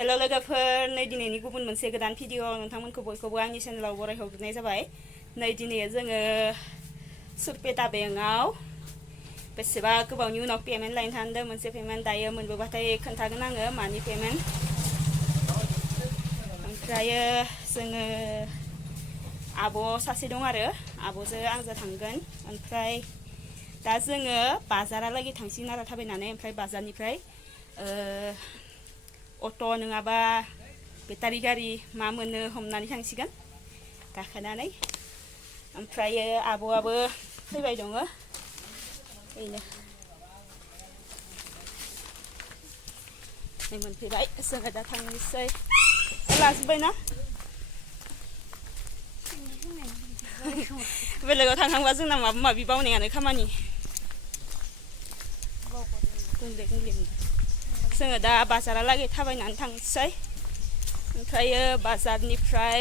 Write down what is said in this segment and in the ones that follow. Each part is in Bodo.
हेल' लोगोफोर नै दिनैनि गुबुन मोनसे गोदान भिडिअ नोंथांमोनखौ बयखौबो आंनि चेनेलाव बरायहरनाय जाबाय। नै दिनै जोङो सुरपेटा बेंकआव बेसेबा गोबावनि उनाव पेमेन्ट लायनो थांदों। मोनसे पेमेन्ट दायो मोनबोबाथाय खोन्थागोन आङो मानि पेमेन्ट। ओमफ्रायो जोङो आब' सासे दं आरो आब'जों आंजों थांगोन। ओमफ्राय दा जोङो बाजारालागै थांसिगोन आरो थाबायनानै। ओमफ्राय बाजारनिफ्राय अट' नङाबा बेटारि गारि मा मोनो हमनानै थांसिगोन गाखोनानै। ओमफ्रायो आब'आबो फैबाय दङ बेनो नै मोनफैबाय। जोङो दा थांनोसै। लाजोब्बायना बेलेगाव थांखांबा जोंना माबा माबि बावनायानो खामानि। जोङो दा बाजारालागै थाबायनानै थांसै। ओमफ्रायो बाजारनिफ्राय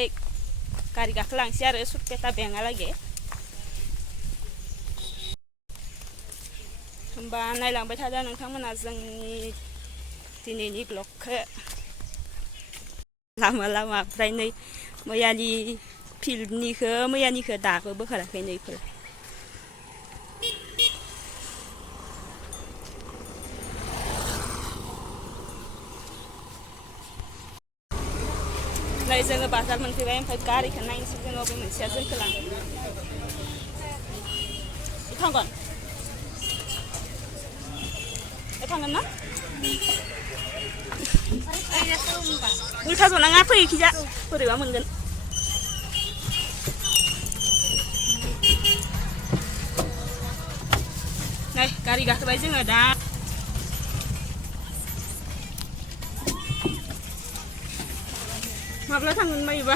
गारि गाखोलांसै आरो सुरपेटा बेंकआलागै। होमबा नायलांबाय थादो नोंथांमोना जोंनि दिनैनि ब्लगखौ। लामा ओमफ्राय नै मैयानि फिल्डनिखौ दाबो बोखाराखै नै इफोर। नै जोङो बाजार मोनफैबाय। ओमफ्राय गारिखौ नायनोसै जोङो बबे मोनसेया जोंखौ लाङो। थांगोन थांगोन ना उल्था जनाङा फै इखिजा बोरैबा मोनगोन। नै गारि गाखोबाय जोङो दा। माब्ला थांगोन बायोबा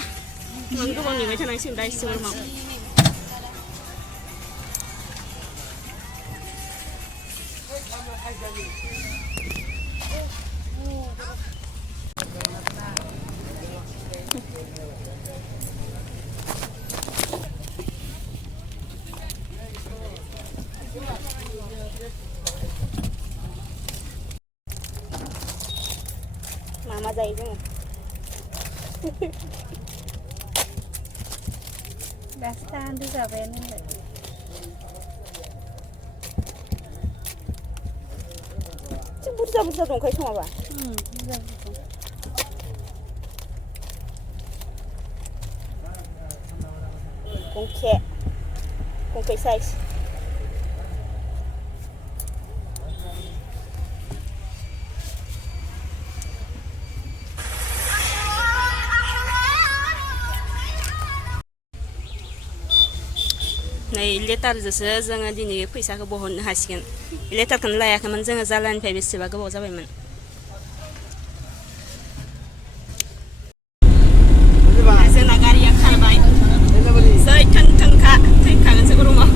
इमान गोबाव नेबाय थानांसिगोन दा एसे गरमाव। मा जायो जोङो दासो थाहांदो जाबायानो होनबाय। बुरजा बुरजा दंखायो सङाबा गंखे साइज। नै लेटारजोंसो जोङो दिनै फैसाखौ बहननो हासिगोन। लेटारखौनो लायाखैमोन जोङो जालानिफ्राय बेसेबा गोबाव जाबायमोन। जोंना गारिया खारबाय जै थों थोंखा थैखागोनसो गरमाव।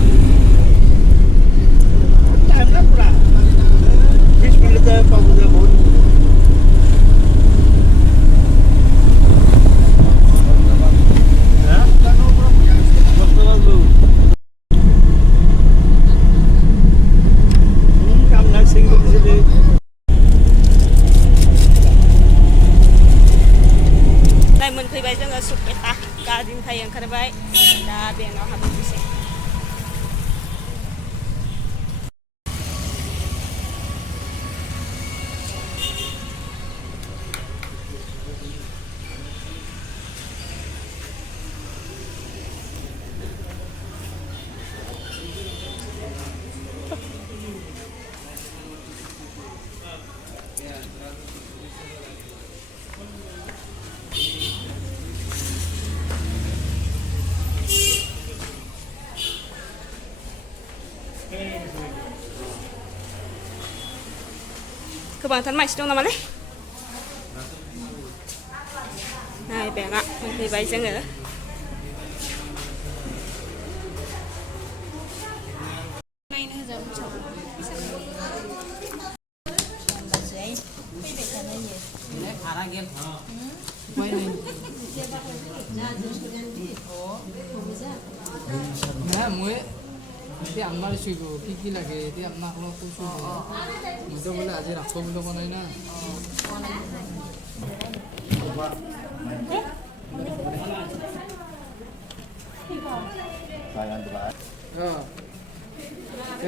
मोनफैबाय जोङो सुरपेटा गारिनिफ्राय ओंखारबाय दा बेंकआव हाबनोसै। गोबांथार मानसि दं नामालै। नाय बेंकआ मोनफैबाय जोङो। এতিয়া আমাৰ চুইব কি কি লাগে এতিয়া আপোনাক অলপ কৈছোঁ মইতো বোলে আজি ৰাখো বুলি কোৱা নাই না। Yang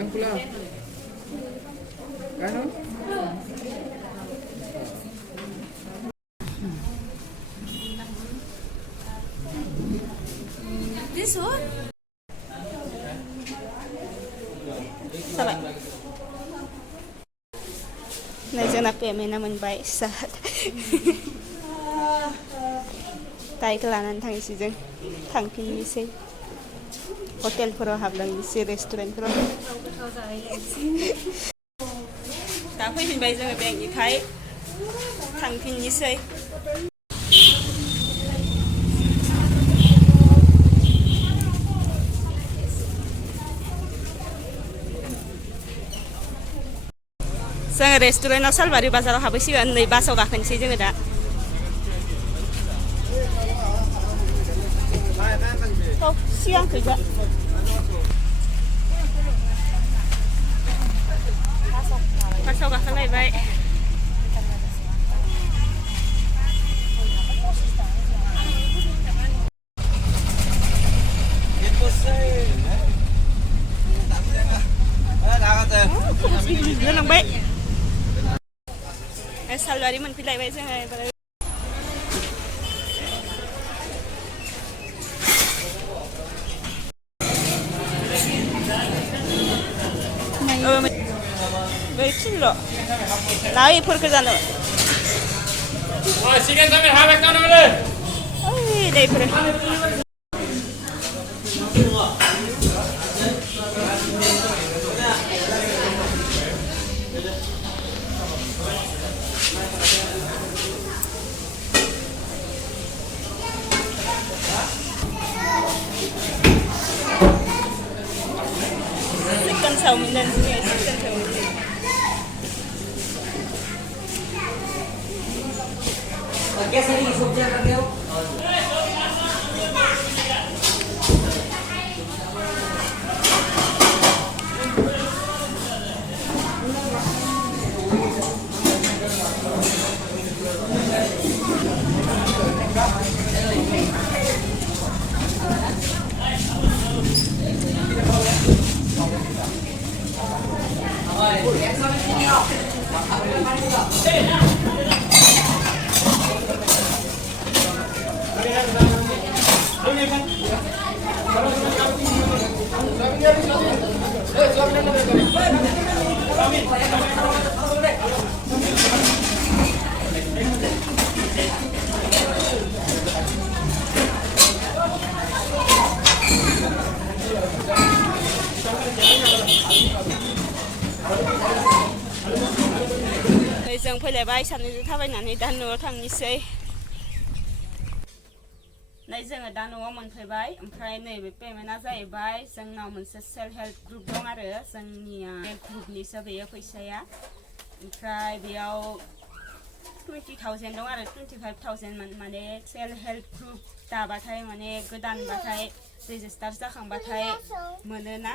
pula. Kan? This one. Sabay. Medyo na-peme naman ba sa tayo kailangan tang isijeng tang pinisi hotel pro hablang isi restaurant pro tapos hinbay sa bang ikay tang pinisi जों रेस्टुरेन्टआव सालबारि बाजाराव हाबैसिगोन नै बासाव गाखोनोसै जोङो दा सिगांखैजा बासाव गाखोलायबाय गोलांबाय सालबारि मोनफैलायबाय जोङो बै थिनल' ना इफोरखौ जानो ओइ दै इफोरो chicken chowmin dan chicken chowmin जों फैलायबाय सानैजों थाबायनानै दा न'आव थांनोसै नै जोङो दा न'आव मोनफैबाय ओमफ्राय नैबे पेमेन्टआ जाहैबाय जोंनाव मोनसे सेल्फ हेल्प ग्रुप दं आरो जोंनिया ग्रुपनिसो बेयो फैसाया ओमफ्राय बेयाव 20,000 दं आरो 25,000 माने सेल्फ हेल्प ग्रुप दाबाथाय माने गोदानबाथाय रेजिस्टार जाखांबाथाय मोनोना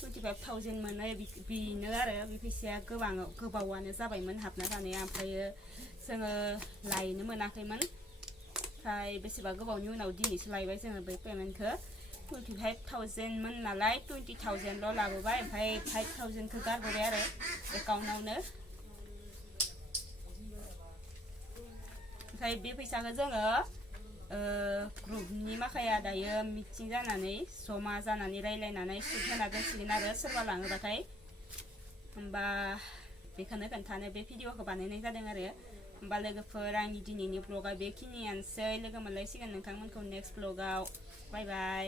25,000 मोनो बेनो आरो बे फैसाया गोबावानो जाबायमोन हाबना थानाया ओमफ्राय जोङो लायनो मोनाखैमोन ओमफ्राय बेसेबा गोबावनि उनाव दिनैसो लायबाय जोङो बै पेमेन्टखौ 25,000 मोन नालाय 20,000ल' लाबोबाय ओमफ्राय 5,000खौ गारबोबाय आरो एकाउन्टआवनो ओमफ्राय बे फैसाखौ जोङो ग्रुपनि माखाया दायो मिटिं जानानै जमा जानानै रायलायनानै सुद होना दोनसिगोन आरो सोरबा लाङोबाथाय होमबा बेखौनो खोन्थानो बे भिडिअखौ बानायनाय जादों आरो होमबा लोगोफोर आंनि दिनैनि ब्लगा बेखिनियानोसै लोगो मोनलायसिगोन नोंथांमोनखौ नेक्स्ट ब्लगाव बाय बाय